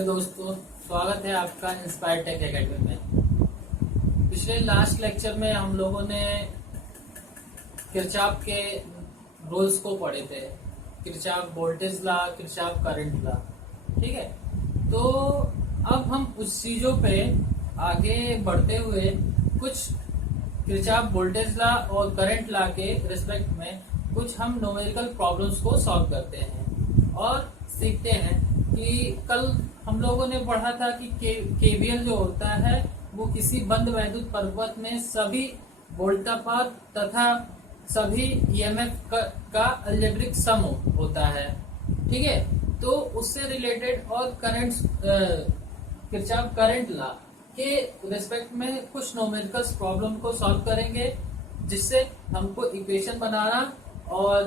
Hello दोस्तों, स्वागत है आपका इंस्पायर टेक एकेडमी में। पिछले लास्ट लेक्चर में हम लोगों ने किरचॉफ के रूल्स को पढ़े थे। Kirchhoff voltage law, Kirchhoff current law. ठीक है, तो अब हम उस चीजों पे आगे बढ़ते हुए कुछ किरचॉफ वोल्टेज लॉ और करंट लॉ के रिस्पेक्ट में कुछ हम न्यूमेरिकल प्रॉब्लम्स को सॉल्व करते हैं और सीखते हैं कि कल हम लोगों ने पढ़ा था कि केवीएल जो होता है वो किसी बंद वैद्युत परिपथ में सभी वोल्टापात तथा सभी ईएमएफ का अलजेब्रिक सम होता है। ठीक है, तो उससे रिलेटेड और करंट किरचॉफ करंट लॉ के रिस्पेक्ट में कुछ न्यूमेरिकल प्रॉब्लम को सॉल्व करेंगे, जिससे हमको इक्वेशन बनाना और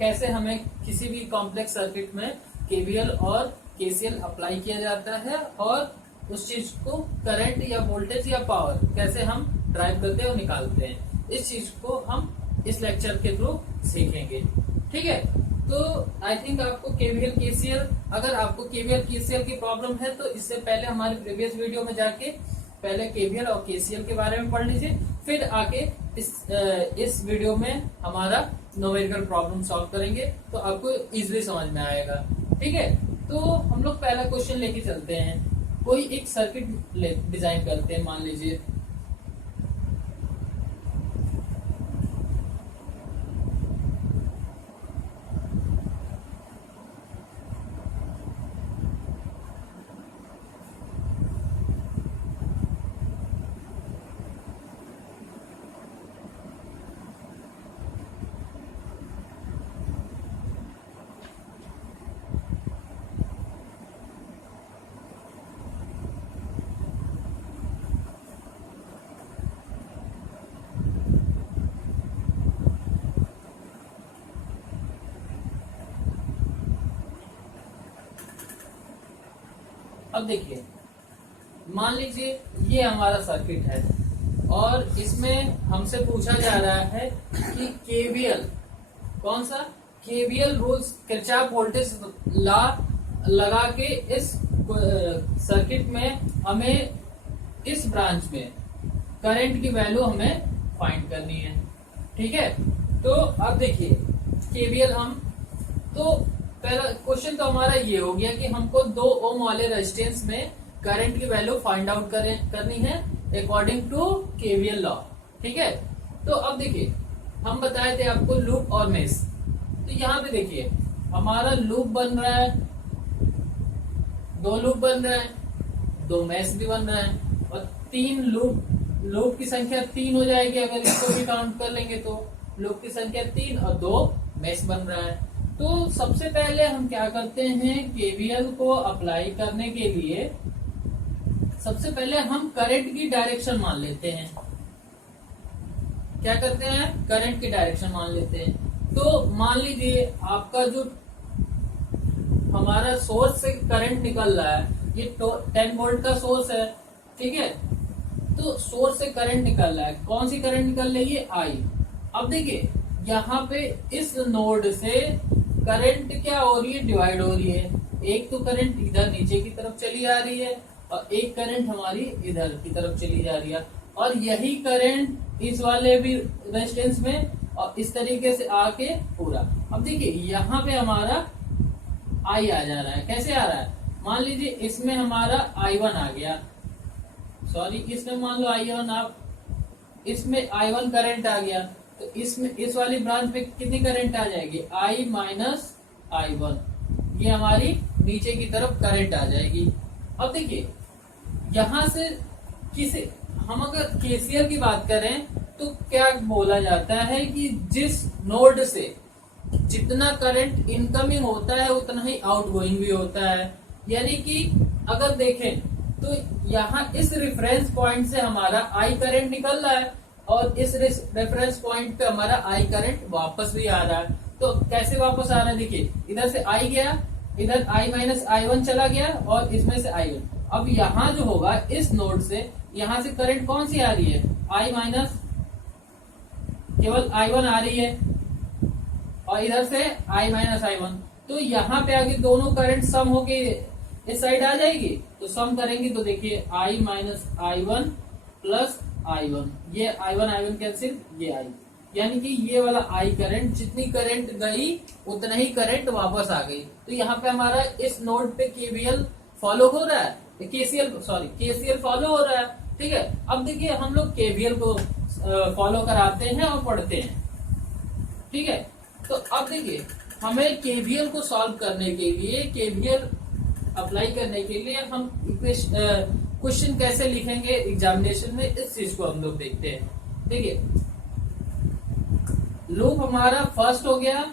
कैसे हमें किसी भी कॉम्प्लेक्स सर्किट में केवीएल और केसीएल अप्लाई किया जाता है और उस चीज को करंट या वोल्टेज या पावर कैसे हम ड्राइव करते हैं और निकालते हैं, इस चीज को हम इस लेक्चर के थ्रू सीखेंगे। ठीक है, तो आई थिंक आपको केवीएल केसीएल, अगर आपको केवीएल केसीएल की प्रॉब्लम है तो इससे पहले हमारे प्रीवियस वीडियो में जाके पहले केवीएल और केसीएल के बारे में पढ़ लीजिए, फिर आके इस वीडियो में हमारा न्यूमेरिकल प्रॉब्लम सॉल्व करेंगे तो आपको इजीली समझ में आएगा। ठीक है, तो हम लोग पहला क्वेश्चन लेके चलते हैं। कोई एक सर्किट डिजाइन करते हैं, मान लीजिए अब देखिए, मान लीजिए ये हमारा सर्किट है और इसमें हमसे पूछा जा रहा है कि केवीएल, कौन सा KVL rules, Kirchhoff voltage law लगा के इस सर्किट में हमें इस ब्रांच में करंट की वैल्यू हमें फाइंड करनी है। ठीक है, तो अब देखिए केवीएल हम, तो पहला क्वेश्चन तो हमारा ये हो गया कि हमको 2 ओम वाले रेजिस्टेंस में करंट की वैल्यू फाइंड आउट करनी है अकॉर्डिंग टू केवीएल लॉ। ठीक है, तो अब देखिए हम बताए थे आपको लूप और मेश, तो यहाँ पे देखिए हमारा लूप बन रहा है, 2 लूप बन रहा है, 2 मेश भी बन रहा है और 3 लूप की संख्या 3 हो जाएगी अगर इसको भी काउंट कर लेंगे तो लूप की संख्या 3 और 2 मेश बन रहा है। तो सबसे पहले हम क्या करते हैं, केवीएल को अप्लाई करने के लिए सबसे पहले हम करंट की डायरेक्शन मान लेते हैं। क्या करते हैं, करंट की डायरेक्शन मान लेते हैं। तो मान लीजिए आपका जो हमारा सोर्स से करंट निकल रहा है, ये 10 वोल्ट का सोर्स है। ठीक है, तो सोर्स से करंट निकल रहा है, कौन सी करंट निकल रही है, आई। अब देखिए यहाँ पे इस नोड से करंट क्या हो रही है, डिवाइड हो रही है। एक तो करंट इधर नीचे की तरफ चली आ रही है और एक करंट हमारी इधर की तरफ चली जा रही है, और यही करंट इस वाले भी रेजिस्टेंस में और इस तरीके से आके पूरा। अब देखिए यहाँ पे हमारा आई आ जा रहा है, कैसे आ रहा है, मान लीजिए इसमें हमारा I1 आ गया, सॉरी इसमें मान लो I1, आप इसमें I1 करंट आ गया, तो इसमें इस वाली ब्रांच में कितनी करंट आ जाएगी, I माइनस I1, ये हमारी नीचे की तरफ करंट आ जाएगी। अब देखिए यहां से किसी हम अगर केसीएल की बात करें तो क्या बोला जाता है कि जिस नोड से जितना करंट इनकमिंग होता है उतना ही आउटगोइंग भी होता है। यानी कि अगर देखें तो यहाँ इस रेफरेंस पॉइंट से हमारा I करंट निकल रहा है और इस रेफरेंस पॉइंट पे हमारा I करंट वापस भी आ रहा है। तो कैसे वापस आ रहा है, देखिए इधर से I गया, इधर I माइनस I1 चला गया और इसमें से I1। अब यहाँ जो होगा इस नोड से यहाँ से करंट कौन सी आ रही है, I माइनस, केवल I1 आ रही है और इधर से I माइनस I1, तो यहाँ पे आगे दोनों करंट सम होके इस साइड आ जाएगी, तो सम करेंगे तो देखिए I minus I1 plus I1, ये I1 कैंसिल, ये I, यानी कि ये वाला I करंट, जितनी करंट गई उतना ही करंट वापस आ गई। तो यहाँ पे हमारा इस नोड पे केवीएल फॉलो हो रहा है, केसीएल फॉलो हो रहा है। ठीक है, अब देखिए हम लोग केवीएल को फॉलो कराते हैं और पढ़ते हैं। ठीक है, तो अब देखिए हमें केवीएल को सॉल्व करने के लिए, केवीएल अप्लाई करने के लिए हम क्वेश्चन कैसे लिखेंगे एग्जामिनेशन में, इस चीज को हम लोग देखते हैं। ठीक है, लूप हमारा फर्स्ट हो गया,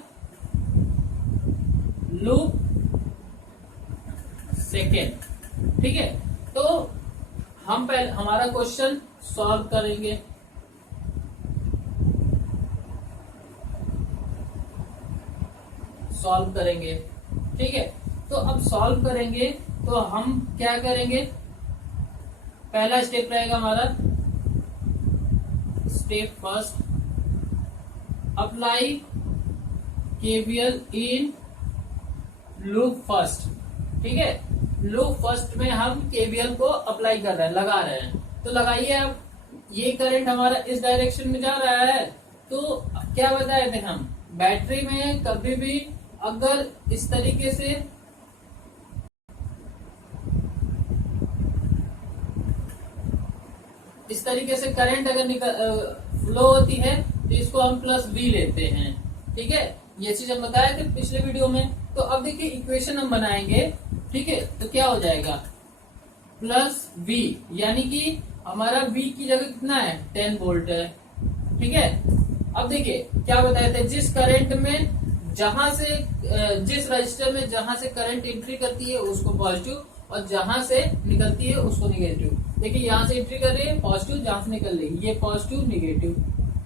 लूप सेकेंड। ठीक है, तो हम पहले हमारा क्वेश्चन सॉल्व करेंगे। ठीक है, तो अब सॉल्व करेंगे तो हम क्या करेंगे, पहला स्टेप रहेगा हमारा, step first, apply KVL in loop first. ठीक है, लूप फर्स्ट में हम केवीएल को अप्लाई कर रहे हैं, लगा रहे हैं, तो लगाइए। अब ये करंट हमारा इस डायरेक्शन में जा रहा है, तो क्या बताए थे हम, बैटरी में कभी भी अगर इस तरीके से करंट अगर फ्लो होती है तो इसको हम प्लस वी लेते हैं। ठीक है, ये चीज हम बताए थे पिछले वीडियो में। तो अब देखिए इक्वेशन हम बनाएंगे। ठीक है, तो क्या हो जाएगा, प्लस वी, यानी कि हमारा वी की जगह कितना है, 10 वोल्ट है। ठीक है, अब देखिए क्या बताए थे, जिस करंट में जिस रजिस्टर में जहां से करंट एंट्री करती है उसको पॉजिटिव, और जहां से निकलती है उसको निगेटिव। देखिए यहाँ से एंट्री कर रही है पॉजिटिव, जहां से निकल रही है ये positive negative,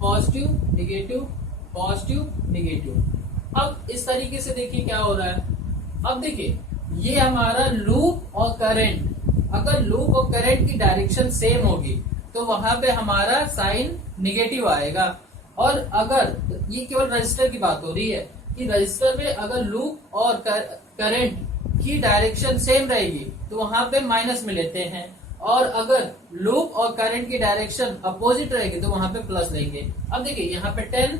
positive negative, positive negative. अब इस तरीके से देखिए क्या हो रहा है। अब देखिए ये हमारा लूप और करंट, अगर लूप और करंट की डायरेक्शन सेम होगी तो वहां पे हमारा साइन निगेटिव आएगा। और अगर ये केवल रजिस्टर की बात हो रही है कि रजिस्टर में अगर लूप और करंट की डायरेक्शन सेम रहेगी तो वहां पे माइनस में लेते हैं, और अगर लूप और करंट की डायरेक्शन अपोजिट रहेगी तो वहां पे प्लस लेंगे। अब देखिए यहाँ पे 10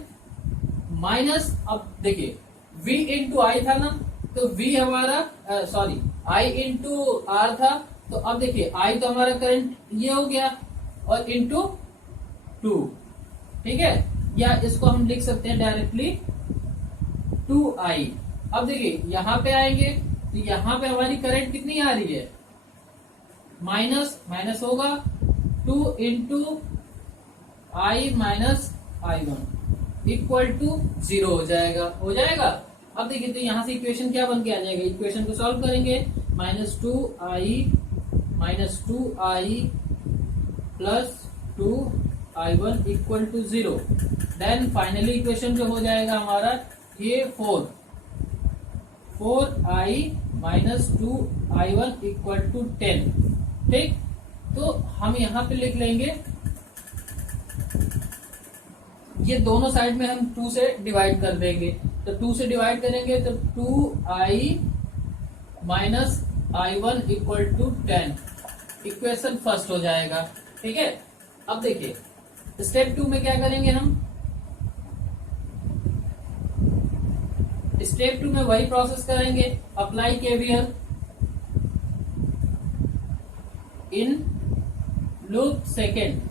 माइनस, अब देखिए V इंटू आई था ना, तो V हमारा I इंटू आर था, तो अब देखिए I तो हमारा करंट ये हो गया, और इंटू 2। ठीक है, या इसको हम लिख सकते हैं डायरेक्टली 2I। अब देखिए यहाँ पे आएंगे तो यहाँ पे हमारी करंट कितनी आ रही है, माइनस, माइनस होगा 2 into I minus I1 equal to 0 हो जाएगा। अब देखिए तो यहाँ से इक्वेशन क्या बन के आ जाएगा, इक्वेशन को सॉल्व करेंगे, -2I plus 2I1 equal to 0। Then finally equation जो हो जाएगा हमारा ये 4I minus 2I1 equal to 10। ठीक, तो हम यहाँ पे लिख लेंगे, ये दोनों साइड में हम 2 से डिवाइड कर देंगे, तो 2 से डिवाइड करेंगे तो 2I minus I1 equal to 10 equation first हो जाएगा। ठीक है, अब देखिए स्टेप 2 में क्या करेंगे हम, स्टेप 2 में वही प्रोसेस करेंगे, apply KVL in loop second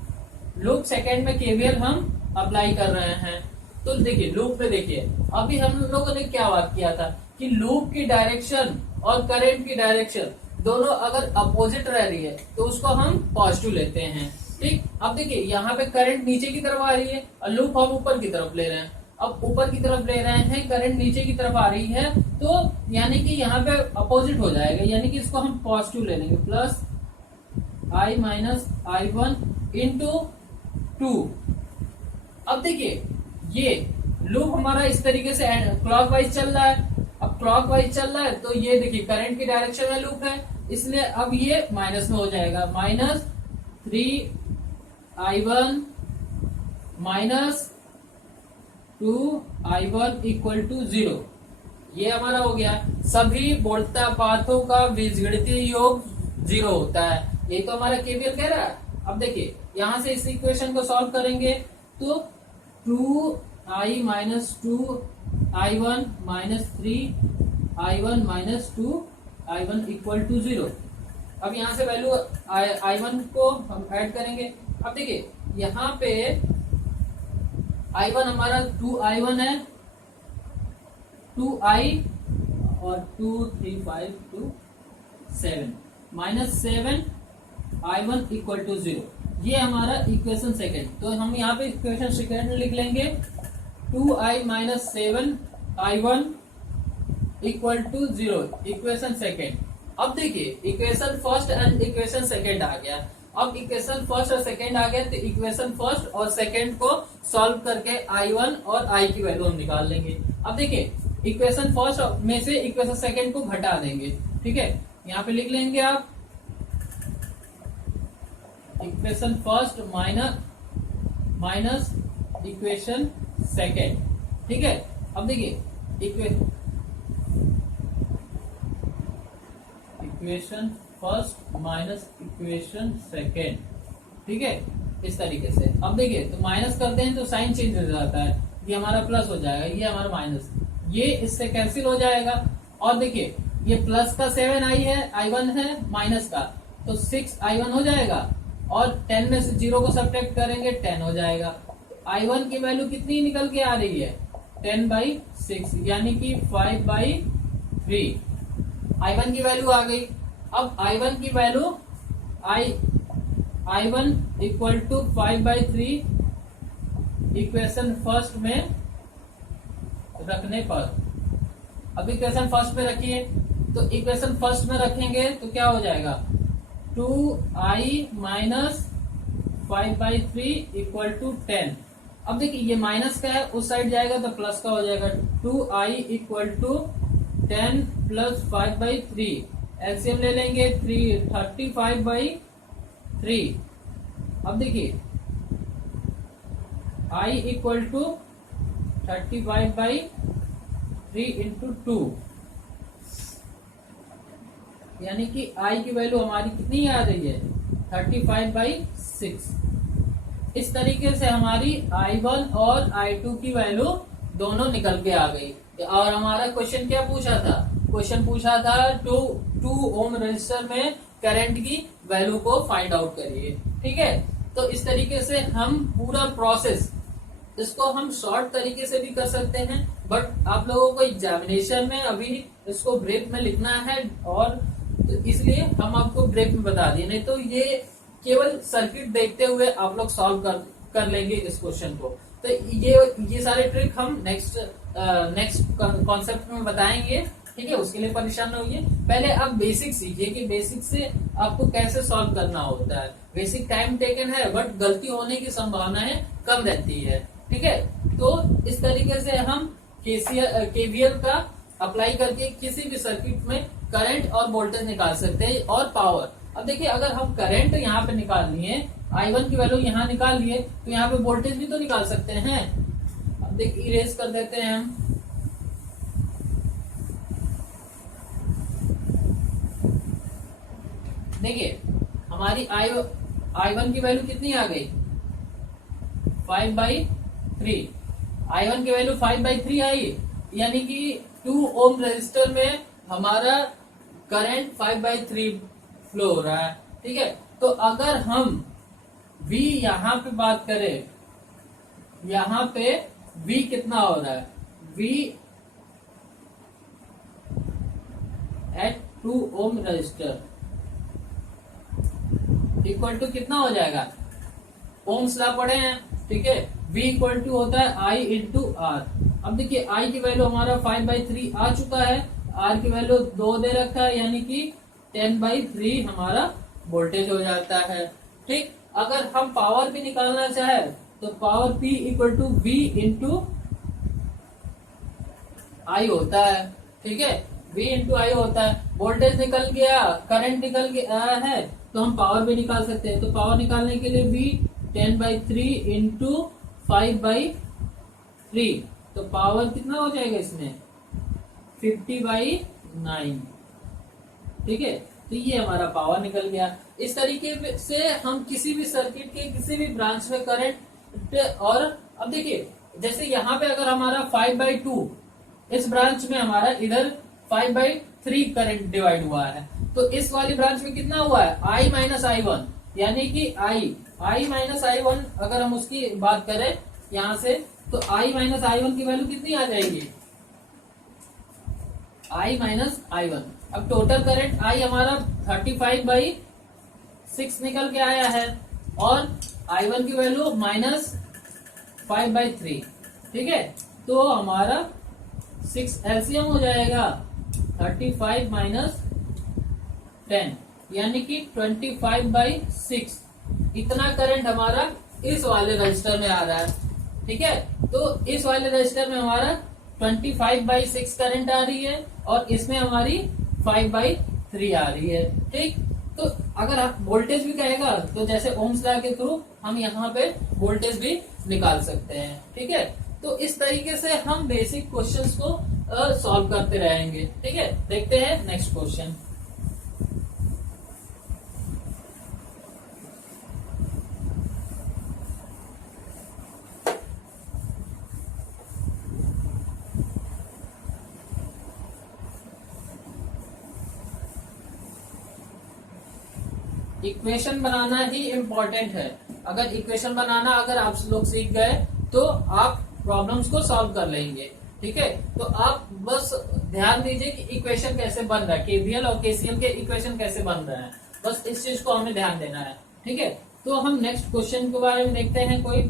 में केवीएल हम अप्लाई कर रहे हैं। तो देखिए लूप में देखिए अभी हम लोगों ने क्या बात किया था कि लूप की डायरेक्शन और करंट की डायरेक्शन दोनों अगर अपोजिट रह रही है तो उसको हम पॉजिटिव लेते हैं। ठीक, अब देखिए यहाँ पे करंट नीचे की तरफ आ रही है और लूप हम ऊपर की तरफ ले रहे हैं। अब ऊपर की तरफ ले रहे हैं, करंट नीचे की तरफ आ रही है, तो यानी कि यहाँ पे अपोजिट हो जाएगा, यानी कि इसको हम पॉजिटिव ले लेंगे, plus I minus I1 into 2। अब देखिए ये लूप हमारा इस तरीके से क्लॉकवाइज चल रहा है। अब क्लॉकवाइज चल रहा है तो ये देखिए करंट की डायरेक्शन में लूप है, इसलिए अब ये माइनस में हो जाएगा, minus 3I1 minus 2I1 equal to 0। ये हमारा हो गया। सभी बोलता पाथों का बीजगणितीय योग 0 होता है, ये तो हमारा केवीएल कह रहा है। अब देखिए यहां से इस इक्वेशन को सॉल्व करेंगे तो 2i minus 2i1 minus 3i1 minus 2i1 equal to 0। अब यहां से वैल्यू i1 को हम ऐड करेंगे। अब देखिए यहाँ पे i1 हमारा 2i1 है, 2i और 2 3 5 2 7 माइनस 7i1 इक्वल टू 0। ये हमारा इक्वेशन सेकेंड। तो हम यहाँ पे इक्वेशन सेकेंड लिख लेंगे 2i minus 7i1 equal to 0, equation second. अब देखिए equation first and equation second आ गया। अब इक्वेशन फर्स्ट और सेकेंड आ गया तो इक्वेशन फर्स्ट और सेकेंड को सॉल्व करके i1 और i की वैल्यू हम निकाल लेंगे। अब देखिए इक्वेशन फर्स्ट में से इक्वेशन सेकेंड को घटा देंगे, ठीक है। यहाँ पे लिख लेंगे आप equation first minus equation second, ठीक है। अब देखिए equation first minus equation second, ठीक है, इस तरीके से। अब देखिए तो माइनस करते हैं तो साइन चेंज हो जाता है, ये हमारा प्लस हो जाएगा, ये हमारा माइनस, ये इससे कैंसिल हो जाएगा। और देखिए ये प्लस का 7i है, i1 है माइनस का, तो 6i1 हो जाएगा। और 10 में से 0 को सब्ट्रैक्ट करेंगे 10 हो जाएगा। i1 की वैल्यू कितनी निकल के आ रही है 10/6 यानी कि 5/3 i1 की वैल्यू आ गई। अब i1 की value i1 equal to 5/3 equation first में रखने पर, अब इक्वेशन फर्स्ट में रखिए तो इक्वेशन फर्स्ट में रखेंगे तो क्या हो जाएगा 2i माइनस 5/3 इक्वल टू 10। अब देखिए ये माइनस का है, उस साइड जाएगा तो प्लस का हो जाएगा 2i equal to 10 plus 5/3। LCM ले लेंगे 35/3। अब देखिए i इक्वल टू 35/3 इंटू 2 यानी कि i की वैल्यू हमारी कितनी आ रही है 35/6। इस तरीके से हमारी i1 और i2 की वैल्यू दोनों निकल के आ गई। और हमारा क्वेश्चन क्या पूछा था, क्वेश्चन पूछा था 2 ओम रजिस्टर में करंट की वैल्यू को फाइंड आउट करिए, ठीक है। तो इस तरीके से हम पूरा प्रोसेस, इसको हम शॉर्ट तरीके से भी कर सकते हैं, बट आप लोगों को एग्जामिनेशन में अभी इसको ब्रेक में लिखना है और तो इसलिए हम आपको ब्रेक में बता दिए, नहीं तो ये केवल सर्किट देखते हुए आप लोग सॉल्व कर लेंगे इस क्वेश्चन को। तो ये सारे ट्रिक हम नेक्स्ट कॉन्सेप्ट में बताएंगे, ठीक है। उसके लिए परेशान न होइए, पहले आप बेसिक सीखिए कि बेसिक से आपको कैसे सॉल्व करना होता है। बेसिक टाइम टेकन है बट गलती होने की संभावनाएं कम रहती है, ठीक है। तो इस तरीके से हम केवीएल का अप्लाई करके किसी भी सर्किट में करंट और वोल्टेज निकाल सकते हैं और पावर। अब देखिए अगर हम करंट यहाँ पे निकाल लिए, i1 की वैल्यू यहाँ निकाल लिए, तो यहाँ पे वोल्टेज भी तो निकाल सकते हैं। अब देखिए इरेज कर देते हैं हम, देखिए हमारी i1 की वैल्यू कितनी आ गई 5/3। i1 की वैल्यू 5/3 आई, यानी कि 2 ओम रेजिस्टर में हमारा करंट 5/3 फ्लो हो रहा है, ठीक है। तो अगर हम V यहाँ पे बात करें, यहाँ पे V कितना हो रहा है, V at 2 ohm resistor equal to कितना हो जाएगा, ओम्स लॉ पढ़े हैं, ठीक है। V इक्वल टू होता है I इंटू R। अब देखिए I की वैल्यू हमारा 5/3 आ चुका है, R की वैल्यू 2 दे रखा है, यानी कि 10/3 हमारा वोल्टेज हो जाता है, ठीक। अगर हम पावर भी निकालना चाहे तो power P equal to V into I होता है, ठीक है। V इंटू I होता है। वोल्टेज निकल गया, करंट निकल गया है, तो हम पावर भी निकाल सकते हैं। तो पावर निकालने के लिए V 10/3 इंटू 5/3, तो पावर कितना हो जाएगा इसमें 50/9। ठीक है, तो ये हमारा पावर निकल गया। इस तरीके से हम किसी भी सर्किट के किसी भी ब्रांच में करंट, और अब देखिए जैसे यहाँ पे अगर हमारा 5/2, इस ब्रांच में हमारा इधर 5/3 करंट डिवाइड हुआ है, तो इस वाली ब्रांच में कितना हुआ है, I-I1, यानी कि I-I-1 अगर हम उसकी बात करें यहां से, तो I-I1 की वैल्यू कितनी आ जाएगी, I-I1। अब टोटल करंट I हमारा 35/6 निकल के आया है, और I1 की वैल्यू -5/3। ठीक है, तो हमारा 6 एलसीएम हो जाएगा 35 - 10, यानी कि 25/6। इतना करंट हमारा इस वाले रजिस्टर में आ रहा है। ठीक है, तो इस वाले रजिस्टर में हमारा 25/6 करंट आ रही है, और इसमें हमारी 5/3 आ रही है। ठीक, तो अगर आप वोल्टेज भी कहेगा तो जैसे ओम्स लॉ के थ्रू हम यहाँ पे वोल्टेज भी निकाल सकते हैं। ठीक है, तो इस तरीके से हम बेसिक क्वेश्चंस को सॉल्व करते रहेंगे। ठीक है, देखते हैं नेक्स्ट क्वेश्चन। इक्वेशन बनाना ही इम्पोर्टेंट है। अगर इक्वेशन बनाना अगर आप लोग सीख गए तो आप प्रॉब्लम्स को सॉल्व कर लेंगे। ठीक है, तो आप बस ध्यान दीजिए कि इक्वेशन कैसे बन रहा है, केवीएल और केसीएल के इक्वेशन कैसे बन रहे हैं, बस इस चीज को हमें ध्यान देना है। ठीक है, तो हम नेक्स्ट क्वेश्चन के बारे में देखते हैं। कोई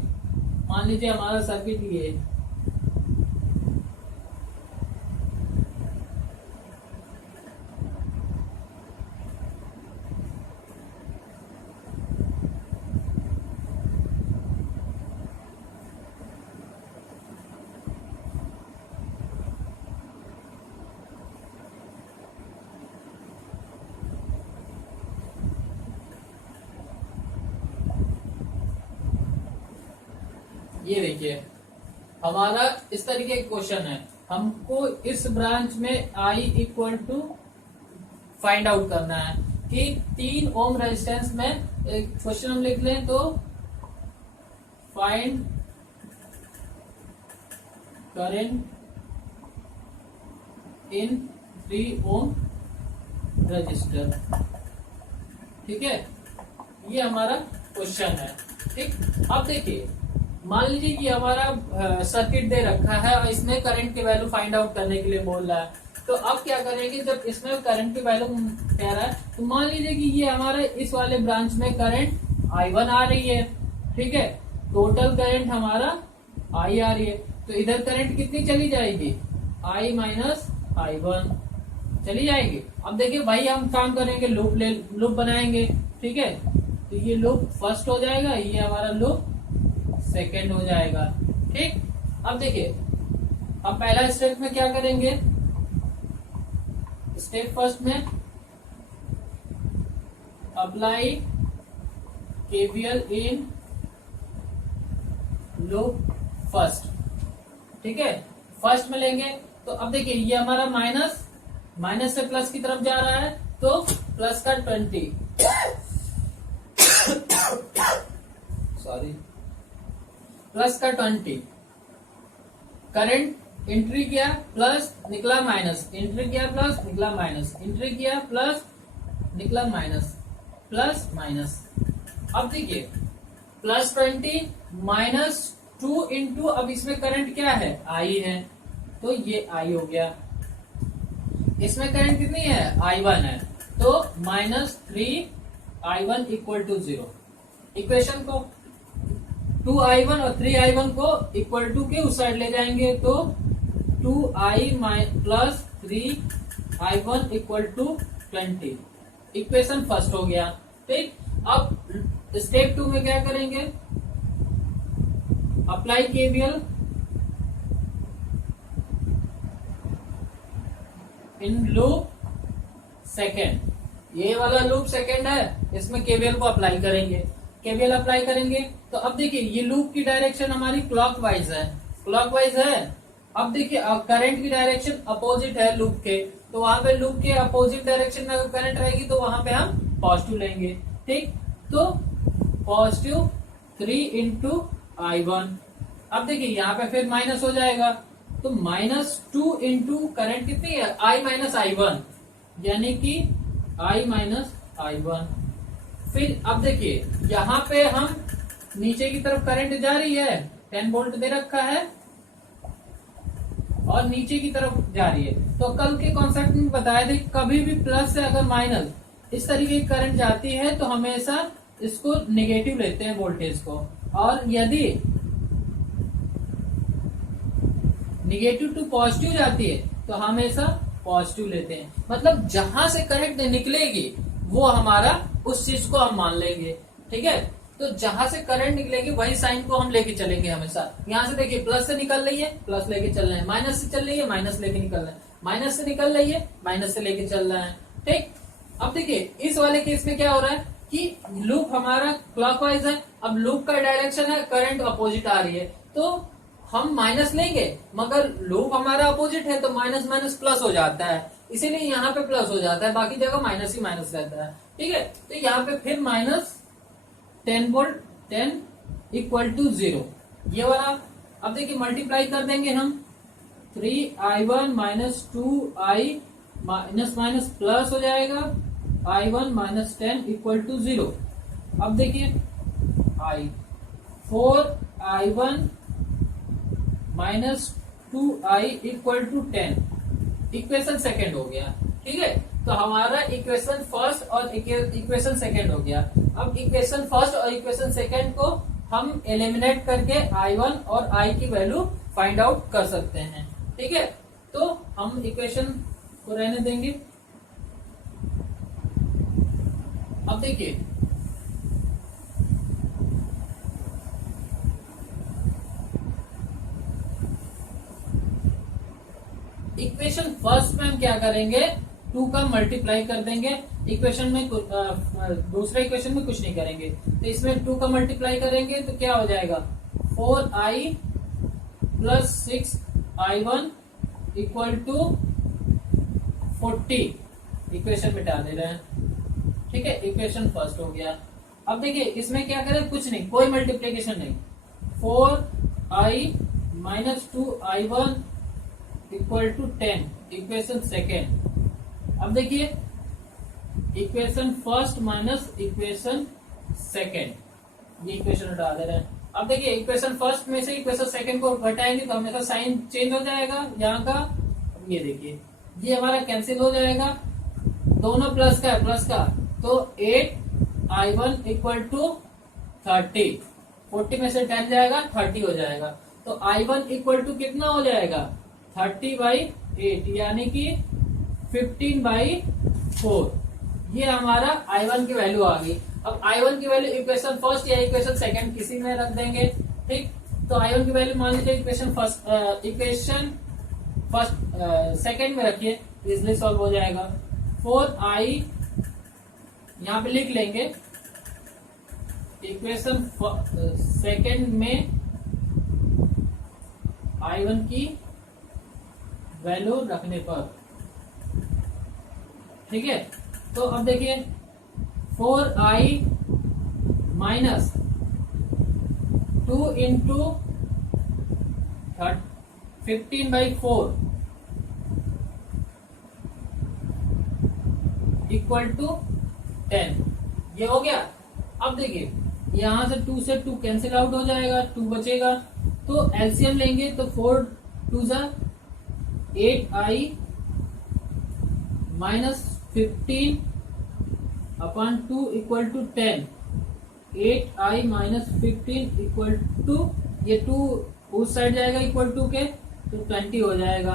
मान लीजिए हमारा सर्किट ये देखिए हमारा इस तरीके का क्वेश्चन है। हमको इस ब्रांच में I equal to find out करना है कि 3 ओम रेजिस्टेंस में, क्वेश्चन हम लिख लें तो find current in 3 ohm resistor. ठीक है, ये हमारा क्वेश्चन है। ठीक, अब देखिए मान लीजिए कि हमारा सर्किट दे रखा है और इसमें करंट की वैल्यू फाइंड आउट करने के लिए बोल रहा है। तो अब क्या करेंगे, जब इसमें करंट की वैल्यू कह रहा है, तो मान लीजिए कि ये हमारे इस वाले ब्रांच में करंट I1 आ रही है। ठीक है, टोटल करंट हमारा I आ रही है, तो इधर करंट कितनी चली जाएगी, I - I1 चली जाएगी। अब देखिए भाई हम काम करेंगे, लूप बनाएंगे। ठीक है, तो ये लूप फर्स्ट हो जाएगा, ये हमारा लूप सेकेंड हो जाएगा। ठीक, अब देखिए अब पहला स्टेप में क्या करेंगे, स्टेप फर्स्ट में apply KVL in loop first. ठीक है, फर्स्ट में लेंगे तो अब देखिए ये हमारा माइनस से प्लस की तरफ जा रहा है, तो प्लस का 20 सॉरी प्लस का 20 करंट एंट्री किया प्लस निकला माइनस, एंट्री किया प्लस निकला माइनस, एंट्री किया प्लस निकला माइनस, प्लस माइनस। अब देखिए +20 -2 इंटू, अब इसमें करंट क्या है, I है, तो ये I हो गया। इसमें करंट कितनी है, I1 है, तो -3I1 = 0। इक्वेशन को 2I1 और 3I1 को इक्वल टू के उस साइड ले जाएंगे, तो 2I + 3I1 = 20। इक्वेशन फर्स्ट हो गया। ठीक, अब स्टेप 2 में क्या करेंगे, apply KVL in loop second. ये वाला लूप सेकेंड है, इसमें केवीएल को अप्लाई करेंगे। केवीएल अप्लाई करेंगे तो अब देखिए ये लूप की डायरेक्शन हमारी क्लॉकवाइज है, क्लॉकवाइज है, अब देखिए करंट की डायरेक्शन अपोजिट है लूप के, तो वहां पे लूप के अपोजिट डायरेक्शन में अगर करंट रहेगी तो वहां पे हम पॉजिटिव लेंगे। ठीक, तो पॉजिटिव 3 × I1। अब देखिए यहाँ पे फिर माइनस हो जाएगा, तो -2 इंटू करंट कितनी है I-I1, यानी कि I-I1। फिर अब देखिए यहाँ पे हम नीचे की तरफ करंट जा रही है, 10 वोल्ट दे रखा है और नीचे की तरफ जा रही है। तो कल के कॉन्सेप्ट में बताया था कभी भी प्लस से अगर माइनस इस तरीके की करंट जाती है तो हमेशा इसको नेगेटिव लेते हैं वोल्टेज को, और यदि नेगेटिव टू पॉजिटिव जाती है तो हमेशा पॉजिटिव लेते हैं। मतलब जहां से करंट निकलेगी वो हमारा उस चीज को हम मान लेंगे। ठीक है, तो जहां से करंट निकलेगी वही साइन को हम लेके चलेंगे हमेशा। यहां से देखिए प्लस से निकल रही है, प्लस लेके चल रहे हैं, माइनस से चल रही है, माइनस लेके निकल रहे हैं, माइनस से निकल रही है, माइनस से लेके चल रहे हैं। ठीक, अब देखिए इस वाले केस में क्या हो रहा है कि लूप हमारा क्लॉकवाइज है, अब लूप का डायरेक्शन है करंट अपोजिट आ रही है, तो हम माइनस लेंगे, मगर लूप हमारा अपोजिट है तो माइनस माइनस प्लस हो जाता है, इसीलिए यहाँ पे प्लस हो जाता है, बाकी जगह माइनस ही माइनस रहता है। ठीक है, तो यहाँ पे फिर -10 वोल्ट 10 = 0 ये वाला। अब देखिए मल्टीप्लाई कर देंगे हम, 3I1 - 2I माइनस प्लस हो जाएगा, I1 - 10 = 0। अब देखिए 4I1 - 2I = 10, इक्वेशन सेकेंड हो गया। ठीक है, तो हमारा इक्वेशन फर्स्ट और इक्वेशन सेकेंड हो गया। अब इक्वेशन फर्स्ट और इक्वेशन सेकेंड को हम एलिमिनेट करके I1 और I की वैल्यू फाइंड आउट कर सकते हैं। ठीक है, तो हम इक्वेशन को रहने देंगे। अब देखिए इक्वेशन फर्स्ट में हम क्या करेंगे, 2 का मल्टीप्लाई कर देंगे, इक्वेशन में दूसरे इक्वेशन में कुछ नहीं करेंगे, तो इसमें 2 का मल्टीप्लाई करेंगे तो क्या हो जाएगा 4I + 6I1 = 40। इक्वेशन मिटा दे रहे हैं। ठीक है, इक्वेशन फर्स्ट हो गया। अब देखिए इसमें क्या करें, कुछ नहीं, कोई मल्टीप्लीकेशन नहीं, 4I - 2I1 = 10 इक्वेशन सेकेंड। अब देखिए equation first minus equation second, ये इक्वेशन हटा दे रहे हैं। अब देखिए इक्वेशन फर्स्ट में से इक्वेशन सेकेंड को घटाएंगे तो हमेशा साइन चेंज हो जाएगा यहाँ का। ये देखिए ये हमारा कैंसिल हो जाएगा, दोनों प्लस का है, प्लस का, तो 8I1 = 30, 40 में से 10 जाएगा 30 हो जाएगा, तो I1 = कितना हो जाएगा 30/8, यानी कि 15/4। ये हमारा I1 की वैल्यू आ गई। अब I1 की वैल्यू इक्वेशन फर्स्ट या इक्वेशन सेकंड किसी में रख देंगे। ठीक, तो I1 की वैल्यू मान लीजिए इक्वेशन फर्स्ट सेकंड में रखिए, इजिली सॉल्व हो जाएगा। 4I यहाँ पे लिख लेंगे, इक्वेशन सेकंड में I1 की वैल्यू रखने पर। ठीक है, तो अब देखिए 4I - 2 × 15/4 = 10, ये हो गया। अब देखिए यहां से 2 से 2 कैंसिल आउट हो जाएगा, 2 बचेगा, तो एलसीएम लेंगे तो 4 2 = 8I - 15/2 = 10, 8I - 15 = ये 2 उस साइड जाएगा =2 के, तो 20 हो जाएगा।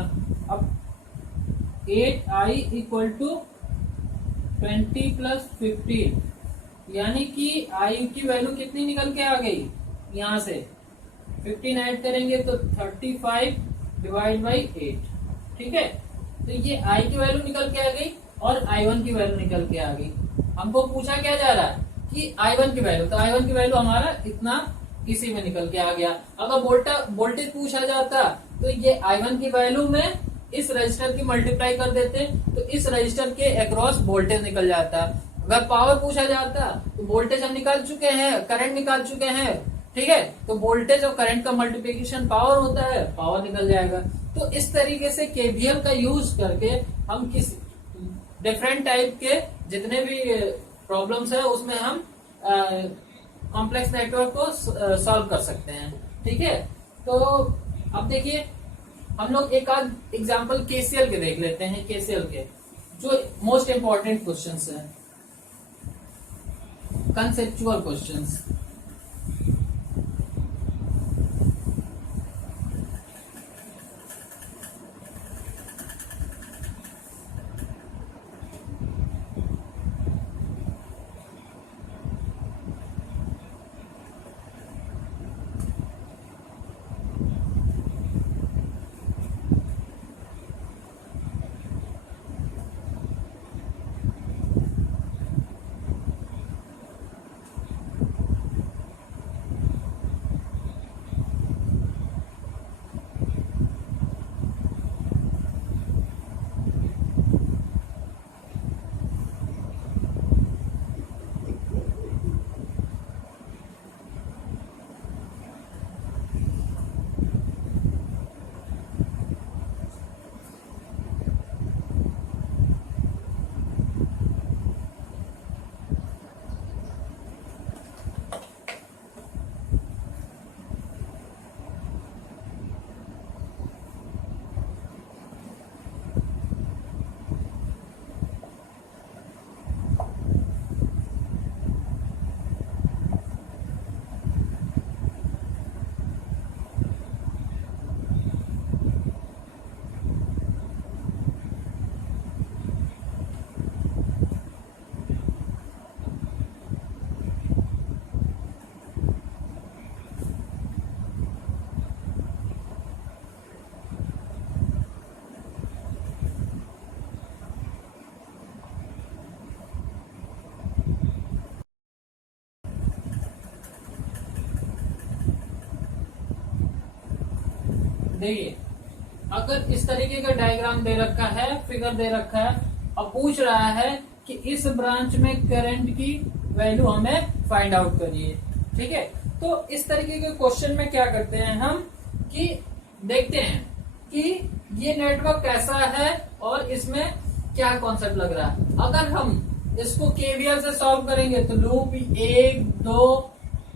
अब 8I = 20 + 15, यानी कि I की वैल्यू कितनी निकल के आ गई, यहां से 15 ऐड करेंगे तो 35/8। ठीक है, तो ये I की वैल्यू निकल के आ गई और I1 की वैल्यू निकल के आ गई। हमको पूछा क्या जा रहा है कि I1 की वैल्यू, तो I1 की वैल्यू हमारा इतना इसी में निकल के आ गया। अगर वोल्टेज पूछा जाता तो ये I1 की वैल्यू में इस रजिस्टर की मल्टीप्लाई कर देते तो इस रजिस्टर के अक्रॉस वोल्टेज निकल जाता। अगर पावर पूछा जाता तो वोल्टेज हम निकाल चुके हैं, करंट निकाल चुके हैं, ठीक है, तो वोल्टेज और करंट का मल्टीप्लिकेशन पावर होता है, पावर निकल जाएगा। तो इस तरीके से केवीएल का यूज करके हम किसी डिफरेंट टाइप के जितने भी प्रॉब्लम्स है उसमें हम कॉम्प्लेक्स नेटवर्क को सॉल्व कर सकते हैं। ठीक है, तो अब देखिए हम लोग एक आध एग्जांपल केसीएल के देख लेते हैं। केसीएल के जो मोस्ट इंपॉर्टेंट क्वेश्चंस है, कंसेप्चुअल क्वेश्चंस। देखिए अगर इस तरीके का डायग्राम दे रखा है, फिगर दे रखा है, अब पूछ रहा है कि इस ब्रांच में करंट की वैल्यू हमें फाइंड आउट करिए। ठीक है, तो इस तरीके के क्वेश्चन में क्या करते हैं हम कि देखते हैं कि ये नेटवर्क कैसा है और इसमें क्या कॉन्सेप्ट लग रहा है। अगर हम इसको केवीएल से सॉल्व करेंगे तो लूप 1 2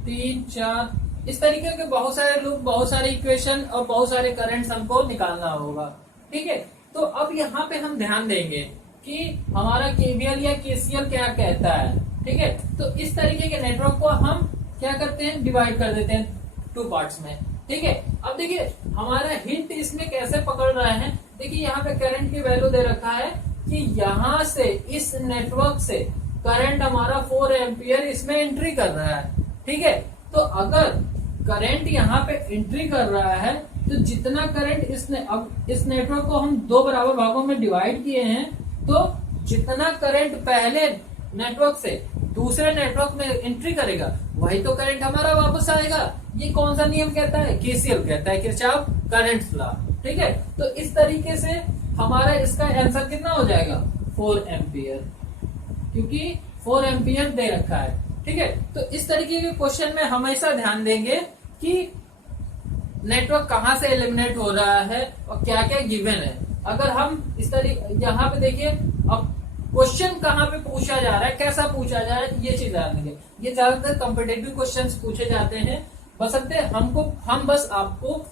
3 4 इस तरीके के बहुत सारे लूप, बहुत सारे इक्वेशन और बहुत सारे करंट्स हमको निकालना होगा। ठीक है, तो अब यहाँ पे हम ध्यान देंगे कि हमारा केवीएल या केसीएल क्या कहता है। ठीक है, तो इस तरीके के नेटवर्क को हम क्या करते हैं, डिवाइड कर देते हैं 2 पार्ट्स में। ठीक है, अब देखिए हमारा हिंट इसमें कैसे पकड़ रहा है। देखिए यहाँ पे करंट की वैल्यू दे रखा है कि यहाँ से इस नेटवर्क से करंट हमारा 4 एम्पियर इसमें एंट्री कर रहा है। ठीक है, तो अगर करंट यहाँ पे एंट्री कर रहा है तो जितना करंट अब इस नेटवर्क को हम 2 बराबर भागों में डिवाइड किए हैं, तो जितना करंट पहले नेटवर्क से दूसरे नेटवर्क में एंट्री करेगा वही तो करंट हमारा वापस आएगा। ये कौन सा नियम कहता है, केसीएल कहता है, किरचॉफ करंट लॉ। ठीक है, तो इस तरीके से हमारा इसका आंसर कितना हो जाएगा, 4 एम्पियर, क्योंकि 4 एम्पियर दे रखा है। ठीक है, तो इस तरीके के क्वेश्चन में हमेशा ध्यान देंगे कि नेटवर्क कहां से एलिमिनेट हो रहा है और क्या क्या गिवन है। अगर हम इस तरीके यहाँ पे देखिए, अब क्वेश्चन कहाँ पे पूछा जा रहा है, कैसा पूछा जा रहा है, ये चीज ध्यान देंगे। ये ज्यादातर कॉम्पिटेटिव क्वेश्चंस पूछे जाते हैं। बशर्ते हम बस आपको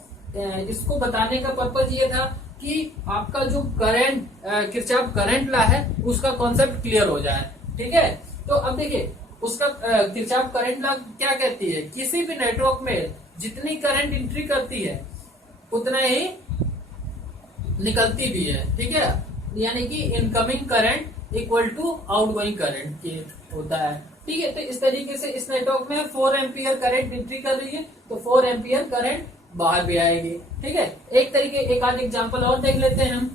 इसको बताने का पर्पज ये था कि आपका जो करंट किरचॉफ करंट लॉ है उसका कॉन्सेप्ट क्लियर हो जाए। ठीक है, तो अब देखिए उसका किरचॉफ करंट लॉ क्या कहती है, किसी भी नेटवर्क में जितनी करंट एंट्री करती है उतना ही निकलती भी है। ठीक है, यानी कि incoming current equal to outgoing current के होता है। ठीक है, तो इस तरीके से इस नेटवर्क में 4 एम्पियर करंट एंट्री कर रही है तो 4 एम्पियर करंट बाहर भी आएगी। ठीक है, एक आध एग्जांपल और देख लेते हैं हम।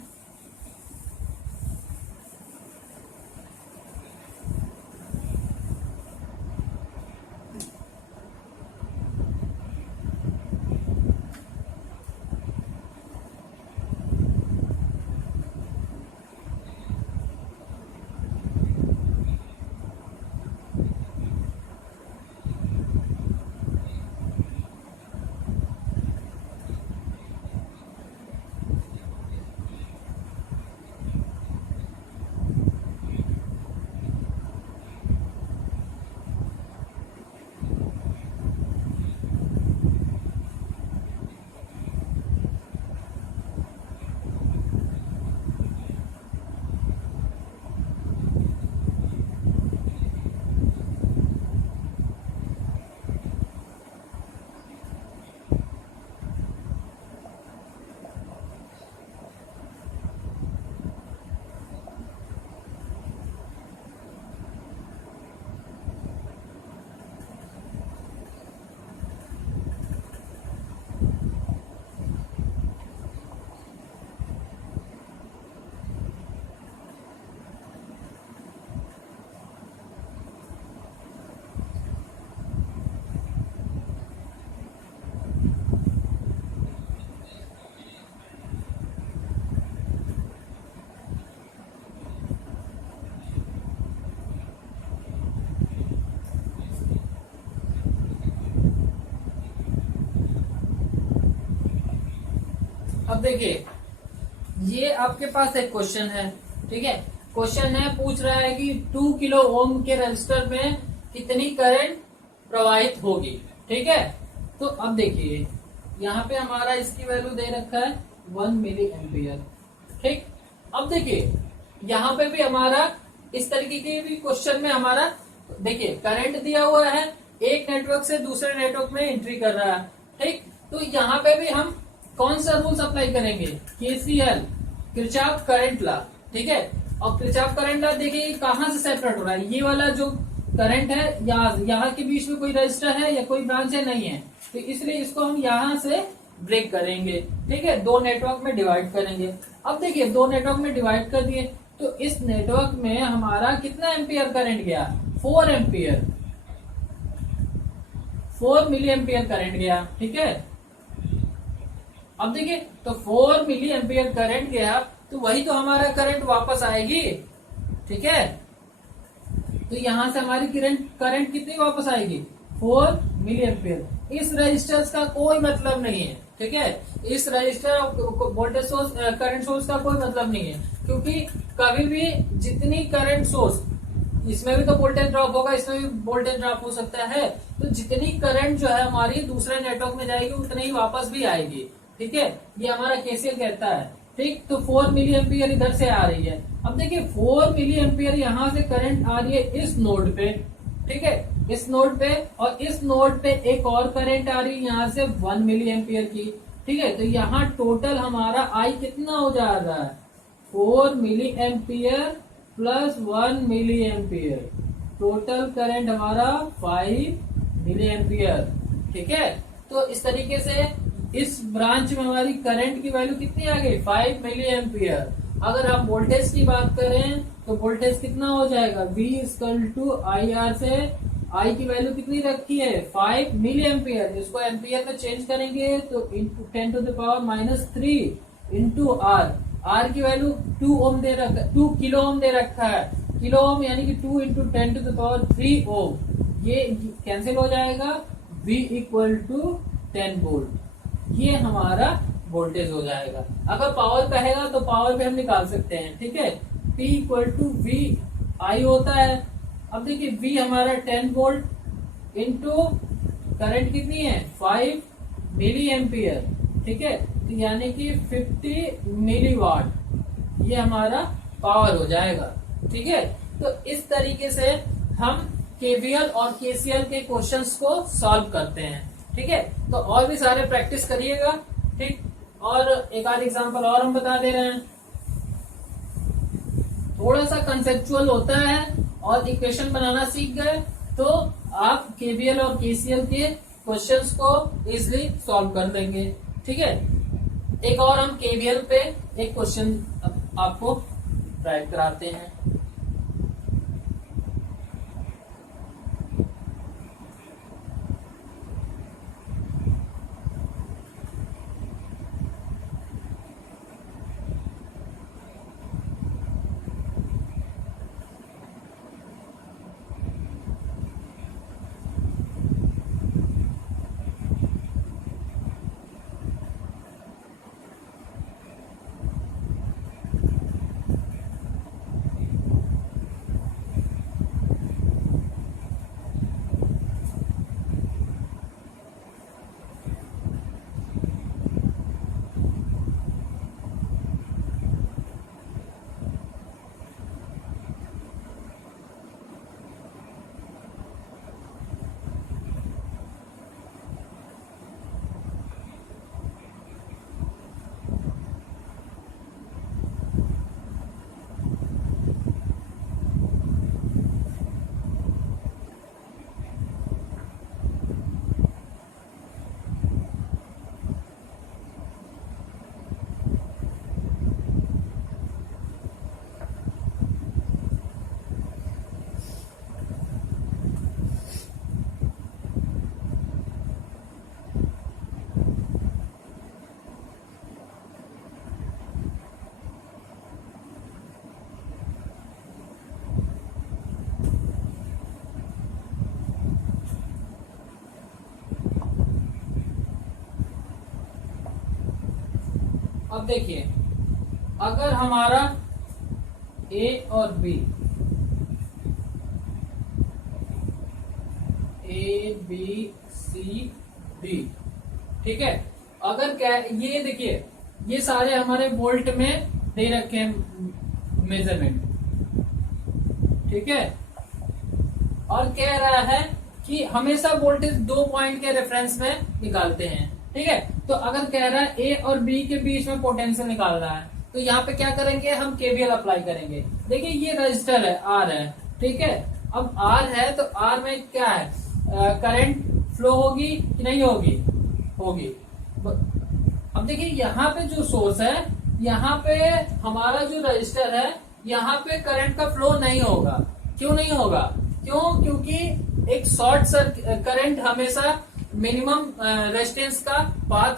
अब देखिए, ये आपके पास एक क्वेश्चन है, ठीक है। क्वेश्चन है, पूछ रहा है कि 2 किलो ओम के रेजिस्टर में कितनी करंट प्रवाहित होगी, ठीक है। तो अब देखिए, यहाँ पे हमारा इसकी वैल्यू दे रखा है 1 मिली एम्पियर, ठीक। अब देखिए, यहाँ पे भी हमारा इस तरीके के भी क्वेश्चन में हमारा देखिए करंट दिया हुआ है, एक नेटवर्क से दूसरे नेटवर्क में एंट्री कर रहा है, ठीक। तो यहाँ पे भी हम कौन सा रूल्स अप्लाई करेंगे, केसीएल, किरचॉफ करंट लॉ, ठीक है। और किरचॉफ करंट लॉ देखिए कहाँ से सेपरेट हो रहा है, ये वाला जो करंट है यहाँ के बीच में कोई रजिस्टर है या कोई ब्रांच है, नहीं है, तो इसलिए इसको हम यहाँ से ब्रेक करेंगे, ठीक है, दो नेटवर्क में डिवाइड करेंगे। अब देखिए, दो नेटवर्क में डिवाइड कर दिए, तो इस नेटवर्क में हमारा कितना एम्पियर करंट गया, 4 एम्पियर, 4 मिली एम्पियर करंट गया, ठीक है। अब देखिए, तो 4 मिली एम्पियर करंट गया, तो वही तो हमारा करंट वापस आएगी, ठीक है। तो यहां से हमारी करंट कितनी वापस आएगी, 4 मिली एम्पियर। इस रेजिस्टेंस का कोई मतलब नहीं है, ठीक है, इस register voltage source current source का कोई मतलब नहीं है, क्योंकि कभी भी जितनी करंट सोर्स, इसमें भी तो वोल्टेज ड्रॉप होगा, इसमें भी वोल्टेज ड्रॉप हो सकता है, तो जितनी करंट जो है हमारी दूसरे नेटवर्क में जाएगी उतनी ही वापस भी आएगी, ठीक है, ये हमारा केसीएल कहता है, ठीक। तो 4 मिली एम्पियर इधर से आ रही है। अब देखिए, 4 मिली एम्पियर यहाँ से करंट आ रही है इस नोड पे, ठीक है, इस नोड पे, और इस नोड पे एक और करंट आ रही है यहाँ से 1 मिली एम्पियर की, ठीक है। तो यहाँ टोटल हमारा आई कितना हो जा रहा है, 4 milli ampere plus 1 milli ampere, total current हमारा 5 मिली एम्पियर, ठीक है। तो इस तरीके से इस ब्रांच में हमारी करंट की वैल्यू कितनी आ गई, 5 मिली एम्पियर। अगर हम वोल्टेज की बात करें तो वोल्टेज कितना हो जाएगा, V/IR से आई की वैल्यू कितनी रखी है, 5 मिली एम्पियर, इसको एम्पियर में चेंज करेंगे तो 10⁻³ इंटू आर, आर की वैल्यू 2 ओम दे रखा, 2 किलो ओम दे रखा है, किलो ओम यानी कि 2 इंटू 10⁻³ ओम, ये कैंसिल हो जाएगा, V = 10 वोल्ट, ये हमारा वोल्टेज हो जाएगा। अगर पावर कहेगा तो पावर भी हम निकाल सकते हैं, ठीक है, P = VI होता है। अब देखिए, V हमारा 10 वोल्ट इंटू करंट कितनी है, 5 मिली एम्पियर, ठीक है, तो यानी कि 50 मिली वाट, ये हमारा पावर हो जाएगा, ठीक है। तो इस तरीके से हम केवीएल और केसीएल के क्वेश्चंस को सॉल्व करते हैं, ठीक है। तो और भी सारे प्रैक्टिस करिएगा, ठीक, और एक आध एग्जांपल और हम बता दे रहे हैं। थोड़ा सा कंसेप्चुअल होता है और इक्वेशन बनाना सीख गए तो आप केवीएल और केसीएल के क्वेश्चंस को इजीली सॉल्व कर लेंगे, ठीक है। एक और हम केवीएल पे एक क्वेश्चन आपको ट्राई कराते हैं। अब देखिए, अगर हमारा ए और B, A B C D, ठीक है, अगर क्या, ये देखिए ये सारे हमारे वोल्ट में दे रखे हैं मेजरमेंट, ठीक है, और कह रहा है कि हमेशा वोल्टेज 2 पॉइंट के रेफरेंस में निकालते हैं, ठीक है। तो अगर कह रहा है ए और बी के बीच में पोटेंशियल निकाल रहा है, तो यहाँ पे क्या करेंगे, हम केवीएल अप्लाई करेंगे। देखिए ये रजिस्टर है, आर है, ठीक है। अब आर है तो आर में क्या है, करंट फ्लो होगी कि नहीं होगी, होगी। अब देखिए यहाँ पे जो सोर्स है, यहाँ पे हमारा जो रजिस्टर है, यहाँ पे करंट का फ्लो नहीं होगा। क्यों नहीं होगा, क्यों, क्योंकि एक शॉर्ट सर्किट करंट हमेशा मिनिमम रेजिस्टेंस का पाथ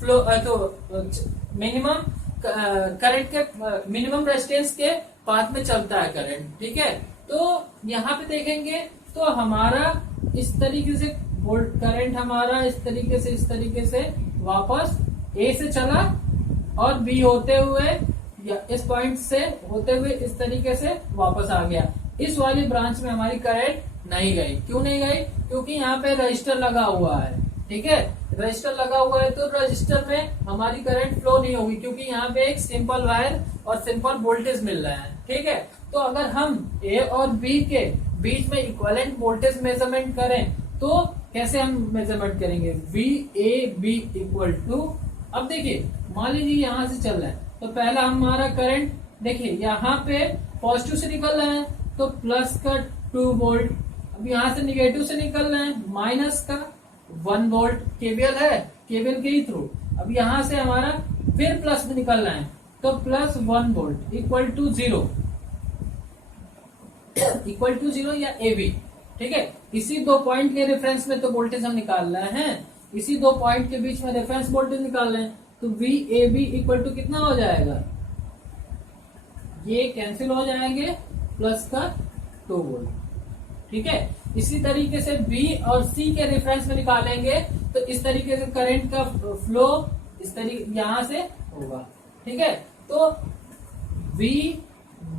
फ्लो, तो मिनिमम करंट के मिनिमम रेजिस्टेंस के पाथ में चलता है करंट, ठीक है। तो यहाँ पे देखेंगे तो हमारा इस तरीके से करंट हमारा इस तरीके से वापस ए से चला और बी होते हुए या इस पॉइंट से होते हुए इस तरीके से वापस आ गया। इस वाली ब्रांच में हमारी करंट नहीं गई। क्यों नहीं गई, क्योंकि यहाँ पे रजिस्टर लगा हुआ है, ठीक है। रजिस्टर लगा हुआ है तो रजिस्टर में हमारी करंट फ्लो नहीं होगी, क्योंकि यहाँ पे एक सिंपल वायर और सिंपल वोल्टेज मिल रहा है, ठीक है। तो अगर हम ए और बी के बीच में इक्विवेलेंट वोल्टेज मेजरमेंट करें तो कैसे हम मेजरमेंट करेंगे, V A B equal to, अब देखिए मान लीजिए यहाँ से चल रहा है तो पहला हमारा करंट देखिए यहाँ पे पॉजिटिव से निकल रहा है तो प्लस का 2 वोल्ट, अब यहाँ से निगेटिव से निकल रहा है माइनस का 1 वोल्ट, केवीएल है, केवीएल के ही थ्रू। अब यहाँ से हमारा फिर प्लस में निकल रहा है तो plus 1 volt equal to 0, equal to 0 या ए बी, ठीक है। इसी 2 पॉइंट के रेफरेंस में तो वोल्टेज हम निकाल रहे हैं, इसी 2 पॉइंट के बीच में रेफरेंस वोल्टेज निकाल रहे हैं, तो V A B equal to कितना हो जाएगा, ये कैंसिल हो जाएंगे, प्लस का 2 वोल्ट, ठीक है। इसी तरीके से बी और सी के रेफरेंस में निकालेंगे तो इस तरीके से करंट का फ्लो इस तरीके यहां से होगा, ठीक है। तो V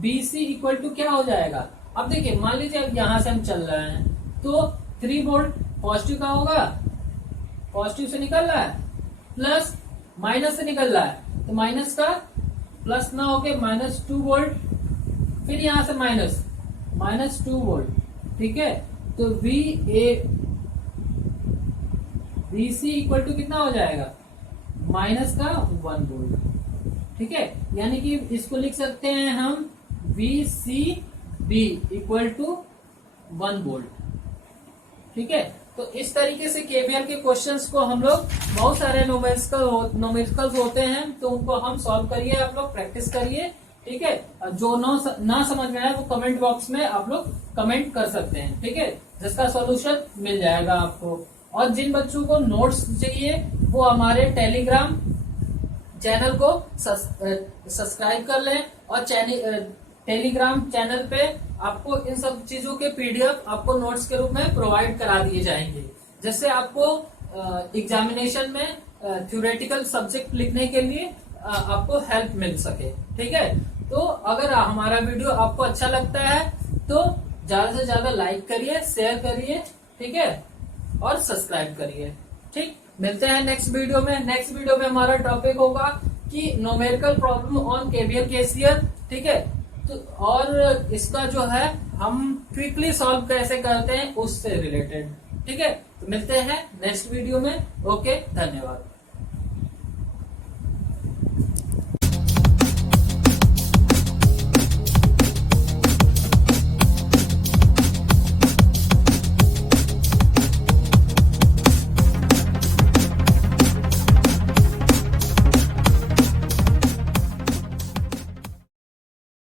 B C equal to क्या हो जाएगा, अब देखिए मान लीजिए अब यहां से हम चल रहे हैं तो 3 वोल्ट पॉजिटिव का होगा, पॉजिटिव से निकल रहा है, प्लस माइनस से निकल रहा है तो माइनस का प्लस ना होके -2 वोल्ट, फिर यहां से -2 वोल्ट, ठीक है। तो V A B C equal to कितना हो जाएगा, माइनस का 1 वोल्ट, ठीक है। यानी कि इसको लिख सकते हैं हम V C B equal to 1 volt, ठीक है। तो इस तरीके से केवीएल के क्वेश्चंस को हम लोग, बहुत सारे नोमेरिकल्स होते हैं तो उनको हम सॉल्व करिए, आप लोग प्रैक्टिस करिए, ठीक है। जो ना समझ में आए वो कमेंट बॉक्स में आप लोग कमेंट कर सकते हैं, ठीक है, जिसका सॉल्यूशन मिल जाएगा आपको। और जिन बच्चों को नोट्स चाहिए वो हमारे टेलीग्राम चैनल को सब्सक्राइब कर लें और टेलीग्राम चैनल पे आपको इन सब चीजों के पीडीएफ आपको नोट्स के रूप में प्रोवाइड करा दिए जाएंगे, जिससे आपको एग्जामिनेशन में थ्योरेटिकल सब्जेक्ट लिखने के लिए आपको हेल्प मिल सके, ठीक है। तो अगर हमारा वीडियो आपको अच्छा लगता है तो ज्यादा से ज्यादा लाइक करिए, शेयर करिए, ठीक है, और सब्सक्राइब करिए, ठीक। मिलते हैं नेक्स्ट वीडियो में। नेक्स्ट वीडियो में हमारा टॉपिक होगा कि numerical problem on KVL KCL, ठीक है। तो और इसका जो है हम क्विकली सॉल्व कैसे करते हैं उससे रिलेटेड, ठीक है। तो मिलते हैं नेक्स्ट वीडियो में। ओके, धन्यवाद।